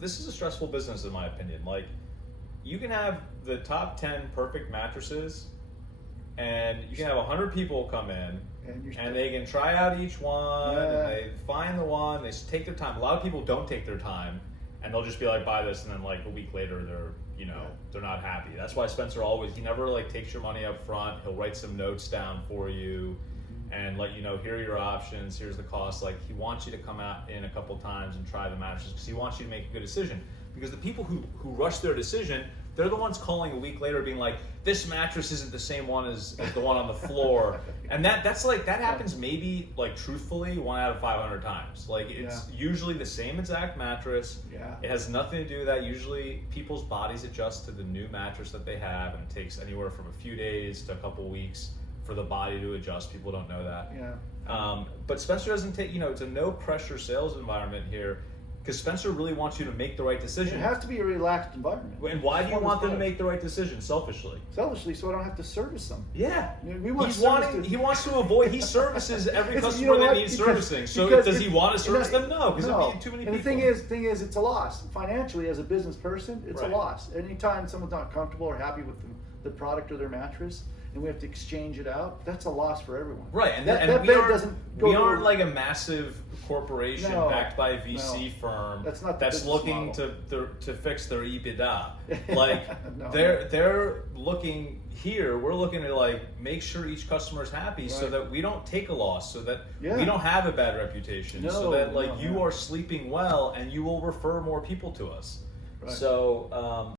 This is a stressful business in my opinion. Like, you can have the top 10 perfect mattresses and you can have 100 people come in and they can try out each one and they find the one, they take their time. A lot of people don't take their time and they'll just be like, buy this, and then like a week later they're, you know, they're not happy. That's why Spencer always, he never like takes your money up front. He'll write some notes down for you and let you know, here are your options, here's the cost. Like, he wants you to come out in a couple times and try the mattresses because he wants you to make a good decision. Because the people who rush their decision, they're the ones calling a week later being like, this mattress isn't the same one as the one on the floor. And that's like, that happens maybe, like, truthfully 1 out of 500 times. Like, it's usually the same exact mattress. It has nothing to do with that. Usually people's bodies adjust to the new mattress that they have, and it takes anywhere from a few days to a couple weeks for the body to adjust. People don't know that. But Spencer doesn't take, you know, it's a no pressure sales environment here, because Spencer really wants you to make the right decision. It has to be a relaxed environment. And why do you want them to make the right decision? Selfishly. Selfishly, so I don't have to service them. Yeah. I mean, he wants to avoid, he services every customer that needs servicing. So does he want to service them? No, because it'd be too many people. And the thing is, it's a loss. Financially, as a business person, it's a loss. Anytime someone's not comfortable or happy with the product or their mattress, and we have to exchange it out, that's a loss for everyone. Right, and we aren't like a massive corporation backed by a VC firm that's looking to fix their EBITDA. Like, they're looking here, we're looking to like make sure each customer is happy so that we don't take a loss, so that we don't have a bad reputation, so that like you are sleeping well and you will refer more people to us. So